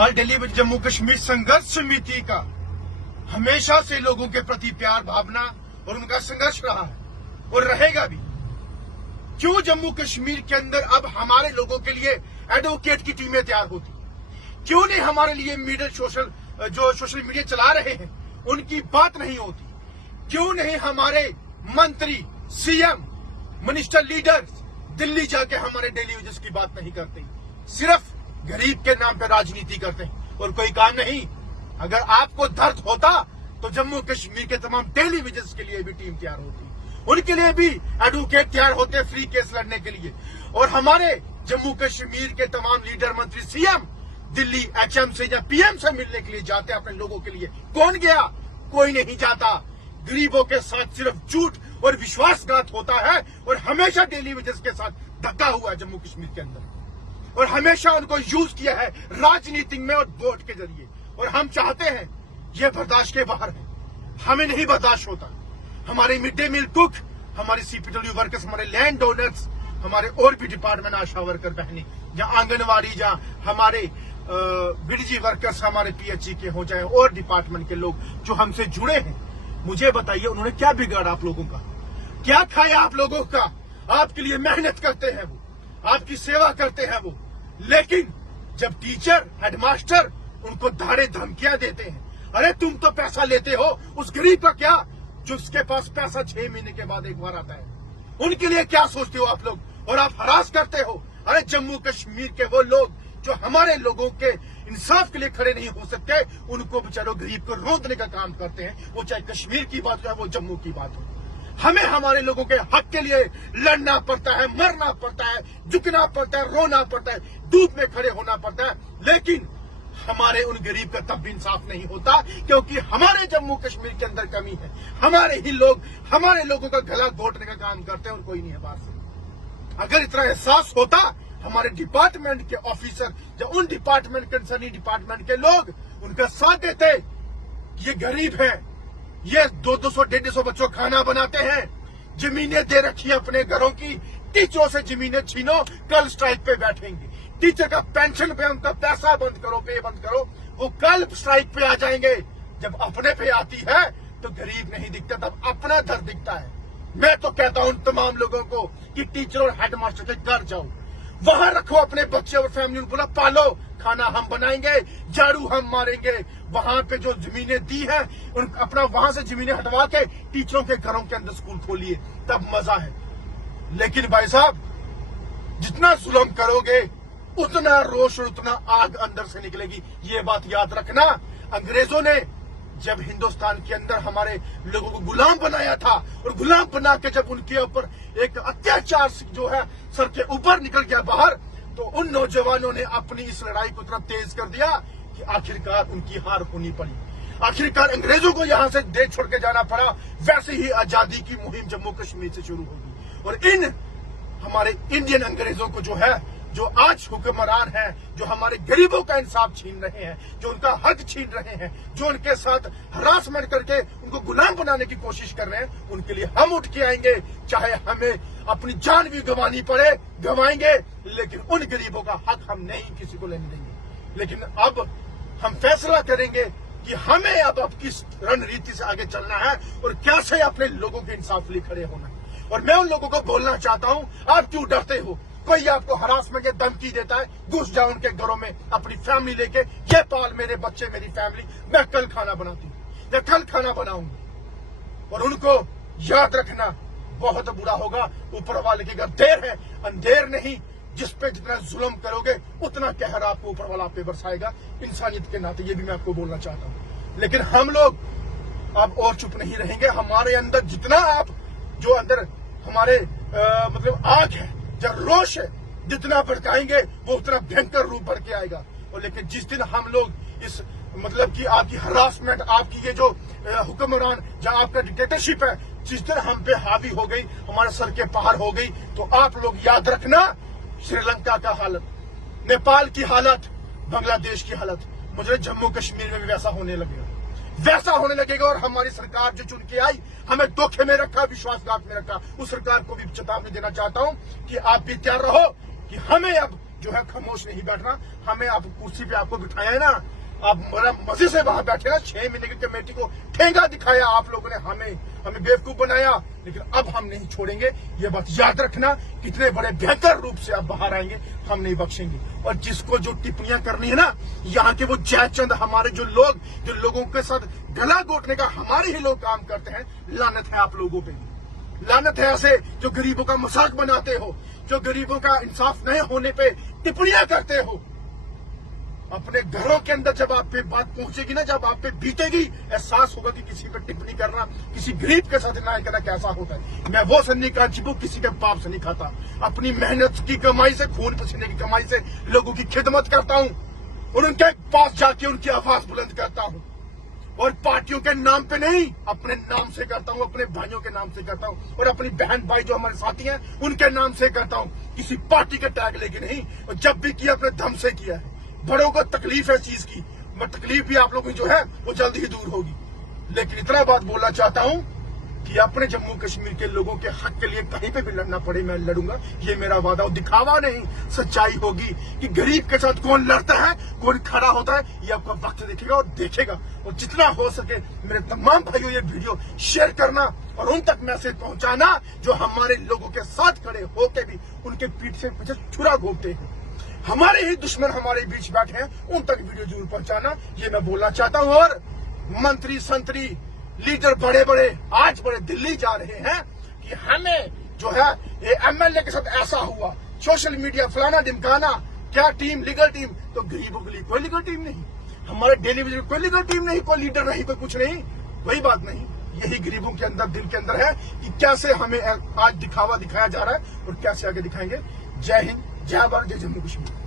All Delhi में जम्मू कश्मीर संघर्ष समिति का हमेशा से लोगों के प्रति प्यार भावना और उनका संघर्ष रहा है और रहेगा भी। क्यों जम्मू कश्मीर के अंदर अब हमारे लोगों के लिए एडवोकेट की टीमें तैयार होती? क्यों नहीं हमारे लिए मीडिया सोशल मीडिया चला रहे हैं उनकी बात नहीं होती? क्यों नहीं हमारे मंत्री, सीएम, मिनिस्टर, लीडर्स दिल्ली जाके हमारे डेली वेजेस की बात नहीं करते? सिर्फ गरीब के नाम पे राजनीति करते हैं और कोई काम नहीं। अगर आपको दर्द होता तो जम्मू कश्मीर के तमाम डेली वेजेस के लिए भी टीम तैयार होती, उनके लिए भी एडवोकेट तैयार होते फ्री केस लड़ने के लिए। और हमारे जम्मू कश्मीर के तमाम लीडर, मंत्री, सीएम दिल्ली एचएम से या पीएम से मिलने के लिए जाते अपने लोगों के लिए। कौन गया? कोई नहीं जाता। गरीबों के साथ सिर्फ झूठ और विश्वासघात होता है और हमेशा डेली वेजेस के साथ धक्का हुआ है जम्मू कश्मीर के अंदर और हमेशा उनको यूज किया है राजनीति में और वोट के जरिए। और हम चाहते हैं ये बर्दाश्त के बाहर है, हमें नहीं बर्दाश्त होता। हमारे मिड डे मील कुक, हमारे सीपीडब्ल्यू वर्कर्स, हमारे लैंड डोनर्स, हमारे और भी डिपार्टमेंट आशा वर्कर बहने, जहां आंगनवाड़ी, जहां हमारे बीडीजी वर्कर्स, हमारे पीएचई के हो जाए और डिपार्टमेंट के लोग जो हमसे जुड़े हैं, मुझे बताइए उन्होंने क्या बिगाड़ा आप लोगों का? क्या खाया आप लोगों का? आपके लिए मेहनत करते हैं वो, आपकी सेवा करते हैं वो, लेकिन जब टीचर, हेडमास्टर उनको धाड़े धमकियां देते हैं, अरे तुम तो पैसा लेते हो, उस गरीब का क्या जिसके पास पैसा 6 महीने के बाद एक बार आता है? उनके लिए क्या सोचते हो आप लोग? और आप हरास करते हो। अरे जम्मू कश्मीर के वो लोग जो हमारे लोगों के इंसाफ के लिए खड़े नहीं हो सकते, उनको बेचारों गरीब को रोकने का काम करते हैं। वो चाहे कश्मीर की बात हो, वो जम्मू की बात हो। हमें हमारे लोगों के हक के लिए लड़ना पड़ता है, मरना पड़ता है, झुकना पड़ता है, रोना पड़ता है, धूप में खड़े होना पड़ता है, लेकिन हमारे उन गरीब का तब भी इंसाफ नहीं होता, क्योंकि हमारे जम्मू कश्मीर के अंदर कमी है। हमारे ही लोग हमारे लोगों का गला घोटने का काम करते हैं और कोई नहीं है बाहर से। अगर इतना एहसास होता हमारे डिपार्टमेंट के ऑफिसर या उन डिपार्टमेंट कंसर्निंग डिपार्टमेंट के लोग उनका साथ देते। ये गरीब है, ये 200-150 बच्चों खाना बनाते हैं, जमीनें दे रखी है अपने घरों की, टीचरों से जमीनें छीनो, कल स्ट्राइक पे बैठेंगे। टीचर का पेंशन पे उनका पैसा बंद करो, पे बंद करो, वो कल स्ट्राइक पे आ जाएंगे। जब अपने पे आती है तो गरीब नहीं दिखता, तब अपना दर्द दिखता है। मैं तो कहता हूं तमाम लोगों को कि टीचर और हेडमास्टर के घर जाओ, वहां रखो अपने बच्चे और फैमिली, बोला पालो, खाना हम बनाएंगे, झाड़ू हम मारेंगे। वहां पे जो जमीनें दी है उन अपना वहां से जमीनें हटवा के टीचरों के घरों के अंदर स्कूल खोलिए, तब मजा है। लेकिन भाई साहब, जितना जुल्म करोगे उतना रोष और उतना आग अंदर से निकलेगी। ये बात याद रखना। अंग्रेजों ने जब हिंदुस्तान के अंदर हमारे लोगों को गुलाम बनाया था और गुलाम बना के जब उनके ऊपर एक अत्याचार जो है सर के ऊपर निकल गया बाहर, तो उन नौजवानों ने अपनी इस लड़ाई को इतना तेज कर दिया कि आखिरकार उनकी हार होनी पड़ी। आखिरकार अंग्रेजों को यहां से देश छोड़ के जाना पड़ा। वैसे ही आजादी की मुहिम जम्मू कश्मीर से शुरू होगी और इन हमारे इंडियन अंग्रेजों को जो है, जो आज हुक्मरान हैं, जो हमारे गरीबों का इंसाफ छीन रहे हैं, जो उनका हक छीन रहे हैं, जो उनके साथ हरासमेंट करके उनको गुलाम बनाने की कोशिश कर रहे हैं, उनके लिए हम उठ के आएंगे। चाहे हमें अपनी जान भी गंवानी पड़े, गंवाएंगे, लेकिन उन गरीबों का हक हम नहीं किसी को लेने देंगे। लेकिन अब हम फैसला करेंगे कि हमें अब किस रणनीति से आगे चलना है और कैसे अपने लोगों के इंसाफ के लिए खड़े होना है। और मैं उन लोगों को बोलना चाहता हूं, आप क्यों डरते हो? कोई आपको हरासमेंट की धमकी देता है, घुस जाओ उनके घरों में अपनी फैमिली लेके, ये पाल मेरे बच्चे, मेरी फैमिली, मैं कल खाना बनाती हूँ या कल खाना बनाऊंगी। और उनको याद रखना, बहुत बुरा होगा। ऊपर वाले के घर देर है, अंधेर नहीं। जिस पे जितना जुल्म करोगे उतना कहर आपको ऊपर वाला आप पे बरसाएगा। इंसानियत के नाते ये भी मैं आपको बोलना चाहता हूँ। लेकिन हम लोग अब और चुप नहीं रहेंगे। हमारे अंदर जितना आप जो अंदर हमारे मतलब आग है, जब रोष है, जितना भड़काएंगे वो उतना भयंकर रूप भर के आएगा। और लेकिन जिस दिन हम लोग इस मतलब कि आपकी हरासमेंट, आपकी ये जो हुक्मरान, जहां आपका डिक्टेटरशिप है, जिस दिन हम पे हावी हो गई, हमारे सर के पहाड़ हो गई, तो आप लोग याद रखना, श्रीलंका का हालत, नेपाल की हालत, बांग्लादेश की हालत, मुझे जम्मू कश्मीर में भी वैसा होने लगेगा। और हमारी सरकार जो चुन के आई, हमें धोखे में रखा, विश्वासघात में रखा, उस सरकार को भी चेतावनी देना चाहता हूं कि आप भी तैयार रहो कि हमें अब जो है खामोश नहीं बैठना। हमें आप कुर्सी पे आपको बिठाया है ना, आप बड़ा मजे से वहां बैठे ना। 6 महीने की कमेटी को ठेंगा दिखाया आप लोगों ने, हमें बेवकूफ बनाया, लेकिन अब हम नहीं छोड़ेंगे। ये बात याद रखना, कितने बड़े बेहतर रूप से आप बाहर आएंगे, हम नहीं बख्शेंगे। और जिसको जो टिप्पणियां करनी है ना, यहाँ के वो जयचंद हमारे जो लोगों के साथ गला घोटने का हमारे ही लोग काम करते हैं, लानत है आप लोगों पे, लानत है ऐसे जो गरीबों का मजाक बनाते हो, जो गरीबों का इंसाफ नहीं होने पे टिप्पणियां करते हो। अपने घरों के अंदर जब आप पे बात पहुंचेगी ना, जब आप पे बीतेगी, एहसास होगा कि किसी पे टिप्पणी करना, किसी गरीब के साथ न्याय करना कैसा होता है। मैं वो सन्नी का चिपू किसी के पाप से नहीं खाता, अपनी मेहनत की कमाई से, खून पसीने की कमाई से लोगों की खिदमत करता हूं और उनके पास जाके उनकी आवाज बुलंद करता हूं। और पार्टियों के नाम पे नहीं, अपने नाम से करता हूं, अपने भाइयों के नाम से करता हूं, और अपनी बहन भाई जो हमारे साथी हैं उनके नाम से करता हूं। किसी पार्टी के टैग लेके नहीं, और जब भी किया अपने दम से किया है। बड़ों को तकलीफ है चीज की, मैं तकलीफ भी आप लोगों की जो है वो जल्द ही दूर होगी। लेकिन इतना बात बोलना चाहता हूं कि अपने जम्मू कश्मीर के लोगों के हक के लिए कहीं पे भी लड़ना पड़े, मैं लड़ूंगा, ये मेरा वादा। और दिखावा नहीं, सच्चाई होगी कि गरीब के साथ कौन लड़ता है, कौन खड़ा होता है, ये आपका वक्त देखेगा और देखेगा। और जितना हो सके मेरे तमाम भाइयों ये वीडियो शेयर करना और उन तक मैसेज पहुंचाना जो हमारे लोगों के साथ खड़े होके भी उनके पीठ से पीछे छुरा घोंपते हैं। हमारे ही दुश्मन हमारे बीच बैठे हैं, उन तक वीडियो जरूर पहुंचाना, ये मैं बोलना चाहता हूं। और मंत्री संतरी लीडर बड़े बड़े आज बड़े दिल्ली जा रहे हैं कि हमें जो है ये एमएलए के साथ ऐसा हुआ, सोशल मीडिया फलाना ढिमकाना, क्या टीम, लीगल टीम। तो गरीबों के लिए कोई लीगल टीम नहीं, हमारे डेली विजन कोई लीगल टीम नहीं, कोई लीडर नहीं, कोई कुछ नहीं, वही बात नहीं। यही गरीबों के अंदर, दिल के अंदर है कि कैसे हमें आज दिखावा दिखाया जा रहा है और कैसे आगे दिखाएंगे। जय हिंद, जय भारत, जय जम्मू कश्मीर।